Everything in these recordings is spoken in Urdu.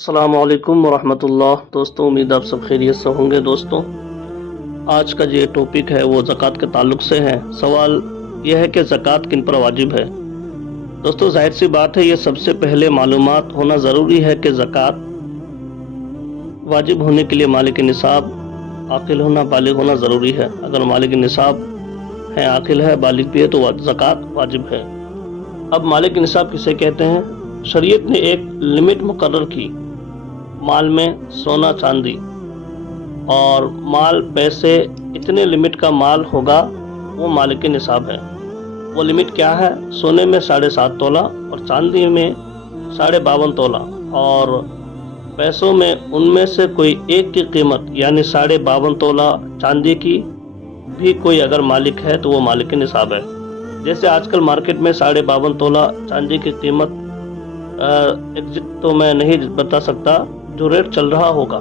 السلام علیکم ورحمۃ اللہ دوستوں، امید آپ سب خیریت سے ہوں گے۔ دوستوں، آج کا جو ٹاپک ہے وہ زکوٰۃ کے تعلق سے ہے۔ سوال یہ ہے کہ زکوٰۃ کن پر واجب ہے؟ دوستوں، ظاہر سی بات ہے، یہ سب سے پہلے معلومات ہونا ضروری ہے کہ زکوٰۃ واجب ہونے کے لیے مالک نصاب عاقل ہونا، بالغ ہونا ضروری ہے۔ اگر مالک نصاب ہے، عاقل ہے، بالغ بھی ہے تو زکوٰۃ واجب ہے۔ اب مالک نصاب کسے کہتے ہیں؟ شریعت نے ایک لمٹ مقرر کی، مال میں سونا چاندی اور مال پیسے، اتنے لمٹ کا مال ہوگا وہ مالک نصاب ہے۔ وہ لمٹ کیا ہے؟ سونے میں 7.5 تولہ اور چاندی میں 52.5 تولہ، اور پیسوں میں ان میں سے کوئی ایک کی قیمت یعنی 52.5 تولہ چاندی کی بھی کوئی اگر مالک ہے تو وہ مالک نصاب ہے۔ جیسے آج کل مارکیٹ میں 52.5 تولہ چاندی کی قیمت ایگزیکٹ تو میں نہیں بتا سکتا، جو ریٹ چل رہا ہوگا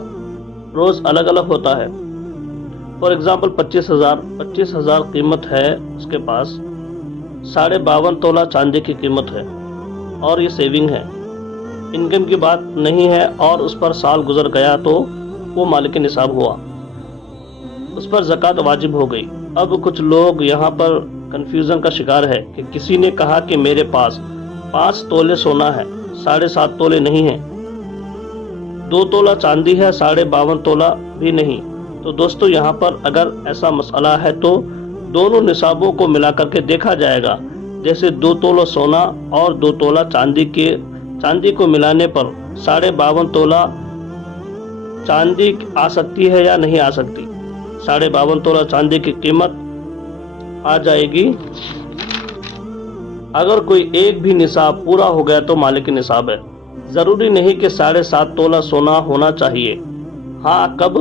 روز الگ الگ ہوتا ہے۔ فار ایگزامپل 25,000 قیمت ہے اس کے پاس، 52.5 تولہ چاندی کی قیمت ہے، اور یہ سیونگ ہے، انکم کی بات نہیں ہے، اور اس پر سال گزر گیا تو وہ مالک نصاب ہوا، اس پر زکوٰۃ واجب ہو گئی۔ اب کچھ لوگ یہاں پر کنفیوژن کا شکار ہے کہ کسی نے کہا کہ میرے پاس 5 تولے سونا ہے، 7.5 تولے نہیں ہیں، 2 تولہ چاندی ہے، 52.5 تولہ بھی نہیں۔ تو دوستو، یہاں پر اگر ایسا مسئلہ ہے تو دونوں نصابوں کو ملا کر کے دیکھا جائے گا۔ جیسے 2 تولہ سونا اور 2 تولہ چاندی کو ملانے پر 52.5 تولہ چاندی آ سکتی ہے یا نہیں آ سکتی۔ 52.5 تولہ چاندی کی قیمت آ جائے گی۔ اگر کوئی ایک بھی نصاب پورا ہو گیا تو مالک نصاب ہے۔ ضروری نہیں کہ 7.5 تولہ سونا ہونا چاہیے۔ ہاں، کب؟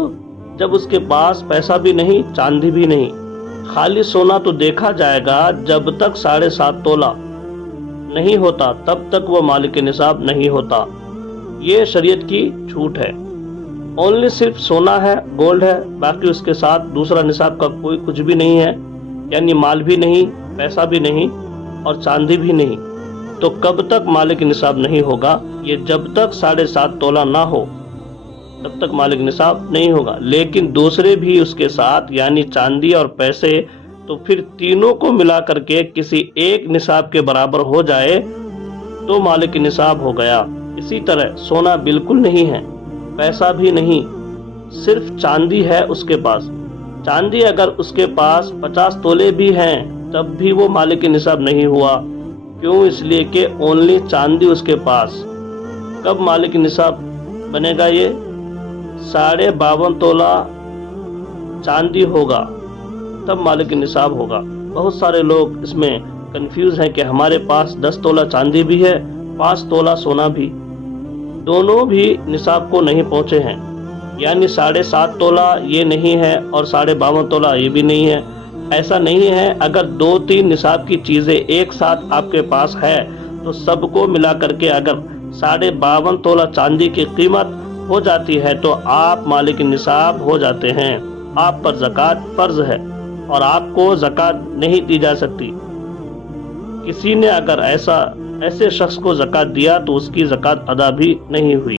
جب اس کے پاس پیسہ بھی نہیں، چاندی بھی نہیں، خالی سونا تو دیکھا جائے گا۔ جب تک 7.5 تولہ نہیں ہوتا تب تک وہ مالک نصاب نہیں ہوتا۔ یہ شریعت کی چھوٹ ہے۔ اونلی صرف سونا ہے، گولڈ ہے، باقی اس کے ساتھ دوسرا نصاب کا کوئی کچھ بھی نہیں ہے، یعنی مال بھی نہیں، پیسہ بھی نہیں اور چاندی بھی نہیں، تو کب تک مالک نصاب نہیں ہوگا؟ یہ جب تک 7.5 تولہ نہ ہو تب تک مالک نصاب نہیں ہوگا۔ لیکن دوسرے بھی اس کے ساتھ یعنی چاندی اور پیسے، تو پھر تینوں کو ملا کر کے کسی ایک نصاب کے برابر ہو جائے تو مالک نصاب ہو گیا۔ اسی طرح سونا بالکل نہیں ہے، پیسہ بھی نہیں، صرف چاندی ہے اس کے پاس۔ چاندی اگر اس کے پاس 50 تولے بھی ہیں تب بھی وہ مالک نصاب نہیں ہوا۔ کیوں؟ اس لیے کہ اونلی چاندی اس کے پاس۔ کب مالک نصاب بنے گا؟ یہ 52.5 تولہ چاندی ہوگا تب مالک نصاب ہوگا۔ بہت سارے لوگ اس میں کنفیوز ہیں کہ ہمارے پاس 10 تولہ چاندی بھی ہے، 5 تولہ سونا بھی، دونوں بھی نصاب کو نہیں پہنچے ہیں، یعنی 7.5 تولہ یہ نہیں ہے اور 52.5 تولہ یہ بھی نہیں ہے۔ ایسا نہیں ہے۔ اگر 2-3 نصاب کی چیزیں ایک ساتھ آپ کے پاس ہے تو سب کو ملا کر کے اگر 52.5 تولہ چاندی کی قیمت ہو جاتی ہے تو آپ مالک نصاب ہو جاتے ہیں۔ آپ پر زکوٰۃ فرض ہے اور آپ کو زکوٰۃ نہیں دی جا سکتی۔ کسی نے اگر ایسے شخص کو زکوٰۃ دیا تو اس کی زکوٰۃ ادا بھی نہیں ہوئی۔